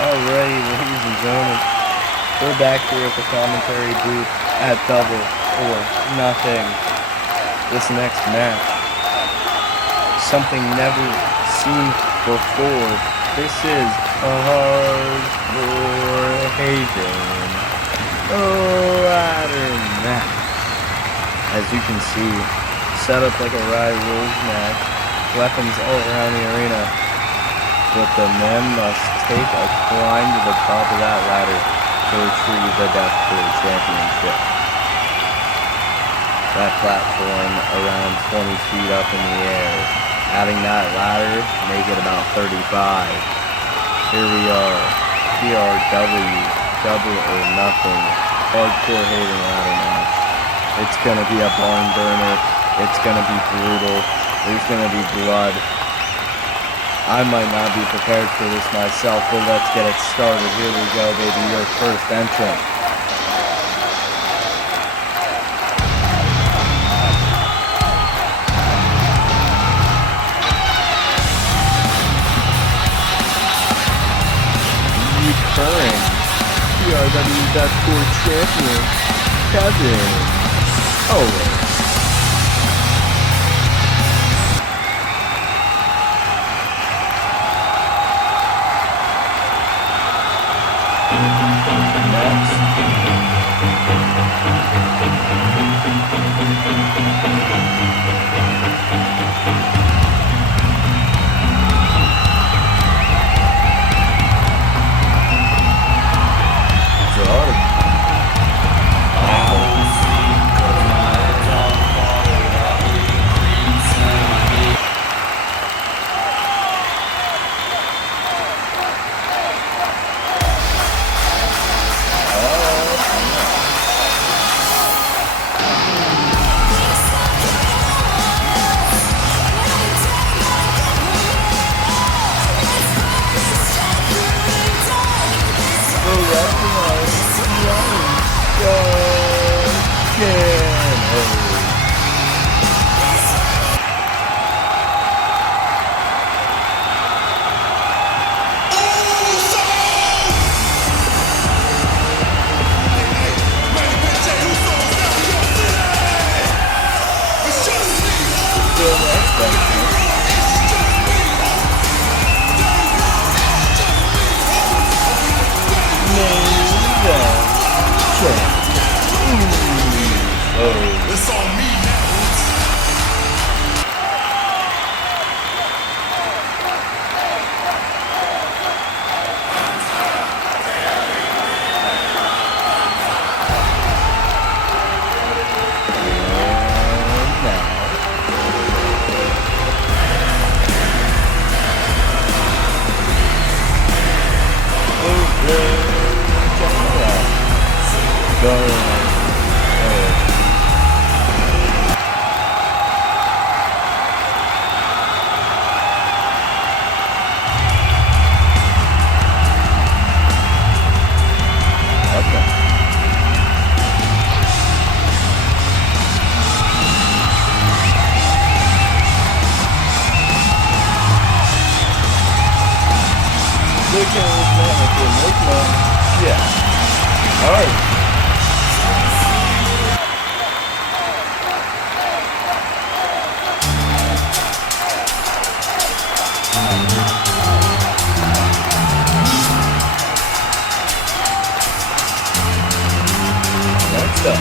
Alrighty, ladies and gentlemen, we're back here at the commentary booth at Double or Nothing. This next match, something never seen before. This is a hardcore haven ladder match. As you can see, set up like a Riot Rules match, weapons all around the arena. But the men must take a climb to the top of that ladder to retrieve the DeathCore championship. That platform around 20 feet up in the air. Adding that ladder, make it about 35. Here we are, PRW, Double or Nothing, hardcore hating ladder match. It's gonna be a barn burner, it's gonna be brutal, there's gonna be blood. I might not be prepared for this myself, but let's get it started. Here we go, baby, your first entrant. The current PRW DeathCore champion, Kevin Owens. It's on me now. Yeah. All right. Next up.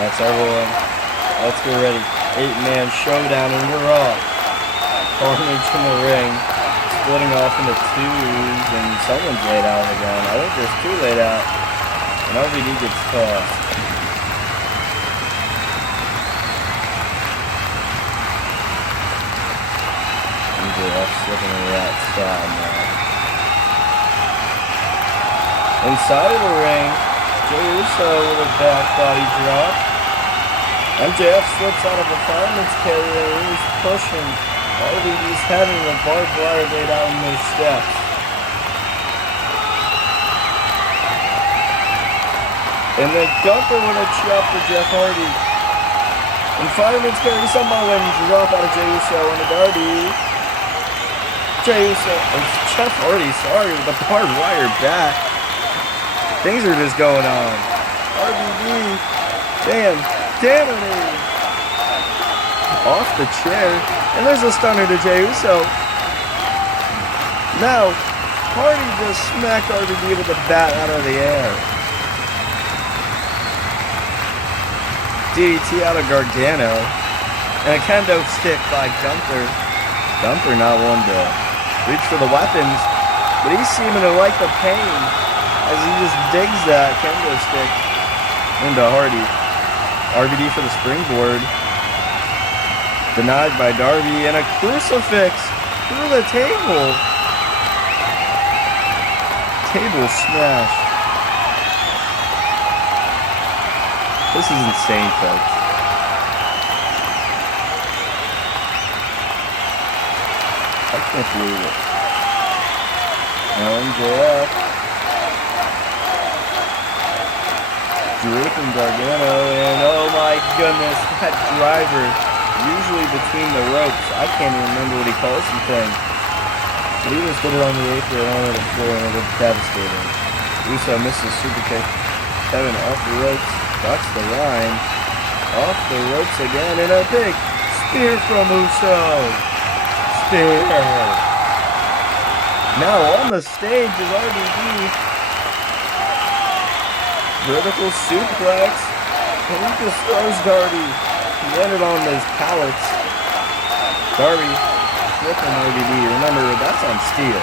That's everyone. Let's get ready. 8-man showdown and we're off. Carnage in the ring. splitting off into twos, and someone's laid out again. I think there's two laid out, and RVD gets tossed. MJF slipping to the outside now. Inside of the ring, Jey Uso with a back body drop. MJF slips out of a fireman's carrier and he's pushing. RVD's having a barbed wire laid out on those steps. And then Gunther with a chop to Jeff Hardy. And fireman's carry somehow and drop out of Jey Uso on the Darby. Jey Uso, Jeff Hardy, sorry, with the barbed wire back. Things are just going on. RVD, damn it. Off the chair, and there's a stunner to Jey Uso. Now, Hardy just smacked RVD with the bat out of the air. DDT out of Gargano, and a kendo stick by Gunther. Gunther not one to reach for the weapons, but he's seeming to like the pain as he just digs that kendo stick into Hardy. RVD for the springboard. Denied by Darby, and a crucifix through the table. Table smash. This is insane, folks. I can't believe it. Now MJF. Draping Gargano, and oh my goodness, that driver. Usually between the ropes. I can't even remember what he calls the thing. But he just did it on the apron onto the floor and it was devastating. Uso misses super kick. Kevin off the ropes. Ducks the line. Off the ropes again and a big spear from Uso. Spear. Now on the stage is RVD. Vertical suplex. And he just throws Darby. He landed on those pallets. Darby flipping RVD. Remember, that's on steel.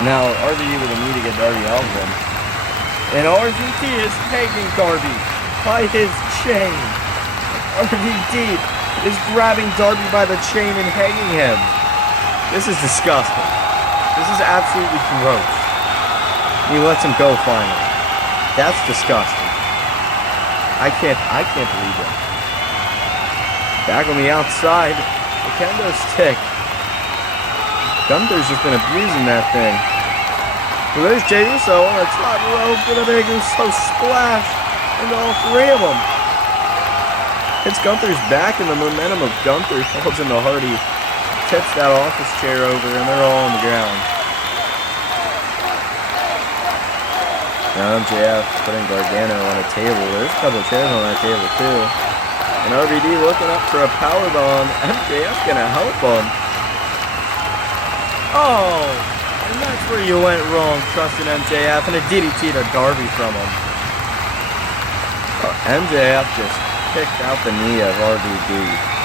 Now, RVD with a knee to get Darby out of him. And RVD is hanging Darby by his chain. RVD is grabbing Darby by the chain and hanging him. This is disgusting. This is absolutely gross. He lets him go finally. That's disgusting. I can't believe it. Back on the outside, the kendo stick. Gunther's just been abusing that thing. Well, there's Jey Uso on the top rope with a big Uso splash into all three of them. Hits Gunther's back, and the momentum of Gunther falls into Hardy. Tips that office chair over, and they're all on the ground. Now MJF putting Gargano on a table. There's a couple of chairs on that table too. And RVD looking up for a powerbomb. MJF's gonna help him. Oh! And that's where you went wrong, trusting MJF, and a DDT to Darby from him. MJF just kicked out the knee of RVD.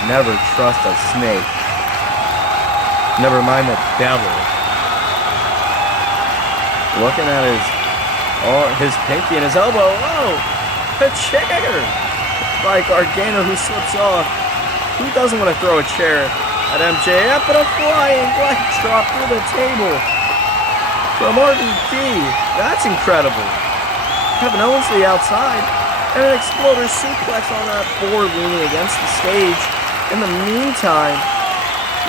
Never trust a snake. Never mind the devil. Looking at his pinky and his elbow. Oh, a chair by Gargano, who slips off. Who doesn't want to throw a chair at MJF? But a flying leg drop through the table from RVD. That's incredible. Kevin Owens to the outside, and an exploder suplex on that board leaning against the stage. In the meantime,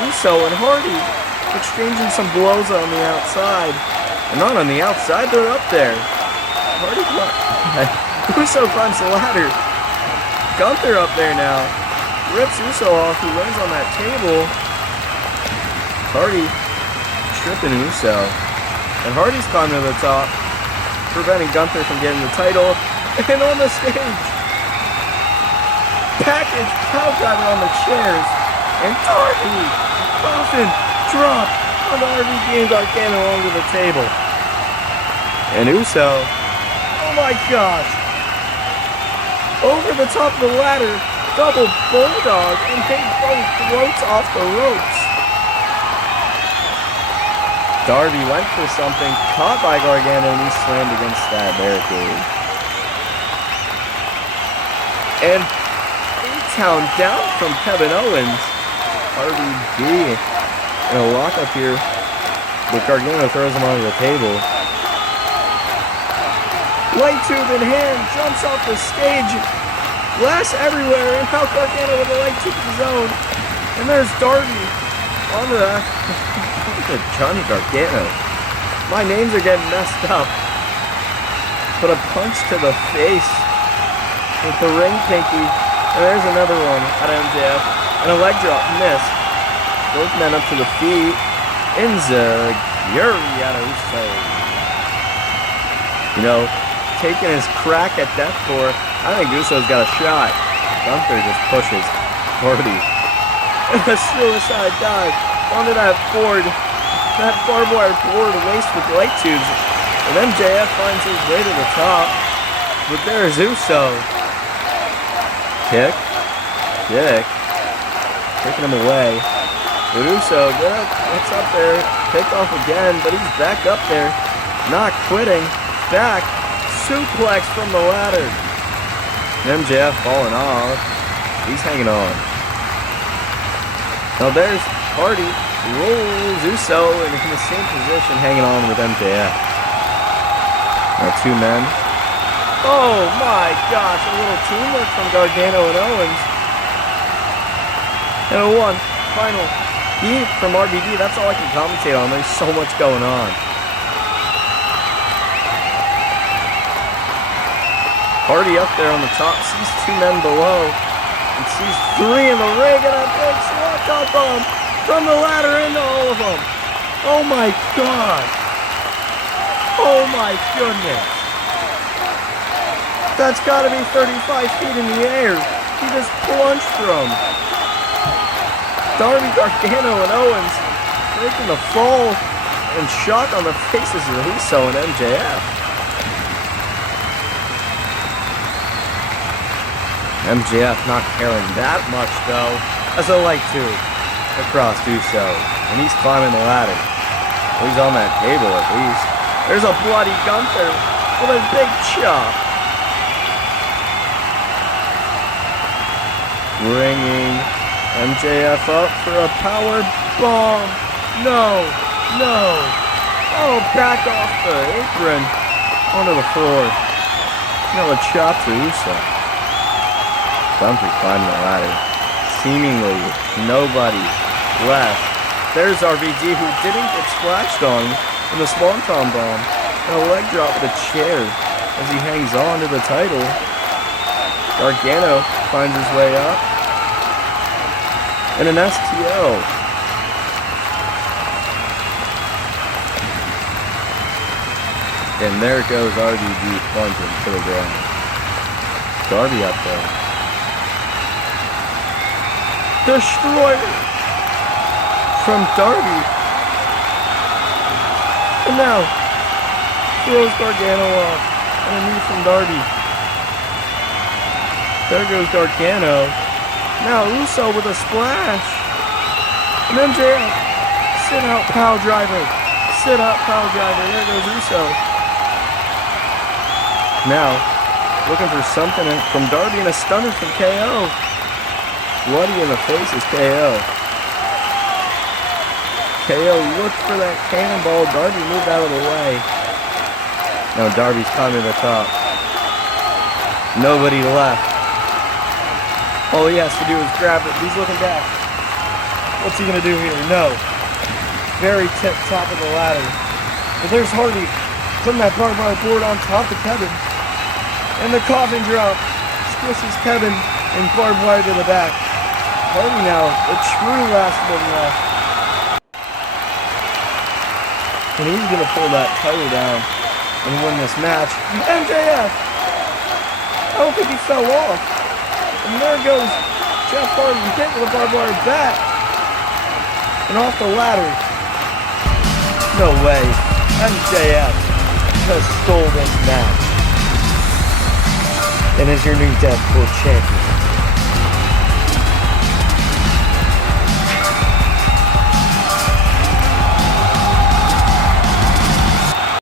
Uso and Hardy exchanging some blows on the outside. And not on the outside, they're up there. Hardy Uso climbs the ladder. Gunther up there now. Rips Uso off, who lands on that table. Hardy tripping Uso. And Hardy's climbing to the top, preventing Gunther from getting the title. And on the stage, package piledriver on the chairs. And Darby, coffin, drop on RVD and Gargano onto the table. And Uso, oh my gosh, over the top of the ladder, double bulldog, and they both floats off the ropes. Darby went for something, caught by Gargano, and he slammed against that barricade. And A-Town down from Kevin Owens. RVD in a lockup here, but Gargano throws him onto the table. Light tube in hand, jumps off the stage. Glass everywhere, and now Gargano with a light tube of his own. And there's Darby on the Johnny Gargano. My names are getting messed up. But a punch to the face with the ring pinky. And there's another one at MJF. And a leg drop missed. Both men up to the feet. Enziguri out of Uso. You know, taking his crack at DeathCore, I think Uso's got a shot. Gunther just pushes Hardy. And a suicide dive onto that board. That barbed wire board laced with light tubes. And MJF finds his way to the top. But there's Uso. Kick. Taking him away. But Uso gets up there. Picked off again, but he's back up there. Not quitting. Back. Suplex from the ladder. MJF falling off. He's hanging on. Now there's Hardy. Rolls Uso in the same position, hanging on with MJF. Now two men. Oh my gosh, a little teamwork from Gargano and Owens. And a one final heat from RVD. That's all I can commentate on. There's so much going on. Hardy up there on the top, sees two men below, and sees three in the ring, and a big swat bomb from the ladder into all of them. Oh my God. Oh my goodness. That's got to be 35 feet in the air. He just plunged from. Darby, Gargano, and Owens breaking the fall and shock on the faces of Uso and MJF. MJF not caring that much though, as a light tube across Uso, and he's climbing the ladder. Well, he's on that table at least. There's a bloody Gunther with a big chop. Bringing MJF up for a power bomb. No. Oh, back off the apron onto the floor. Now a chop to Uso. Gunther climbing the ladder. Seemingly nobody left. There's RVD, who didn't get splashed on in the Swanton Bomb. And a leg drop with a chair as he hangs on to the title. Gargano finds his way up. And an STO. And there goes RVD plunging to the ground. Darby up there. Destroyer from Darby. And now throws Gargano off. And a knee from Darby. There goes Gargano. Now Uso with a splash. And MJF. Sit out power driver. Sit up power driver. There goes Uso. Now looking for something from Darby and a stunner from KO. Bloody in the face is KO. KO looked for that cannonball. Darby moved out of the way. Now Darby's climbing to the top. Nobody left. All he has to do is grab it. He's looking back. What's he going to do here? No. Very tip top of the ladder. But there's Hardy putting that barbed wire board on top of Kevin. And the coffin drop squishes Kevin and barbed wire to the back. Hardy now, the true last one left. And he's going to pull that title down and win this match. MJF! I don't think he fell off. And there goes Jeff Hardy, hit with a barbed wire back. And off the ladder. No way. MJF just stole this match. And is your new DeathCore champion.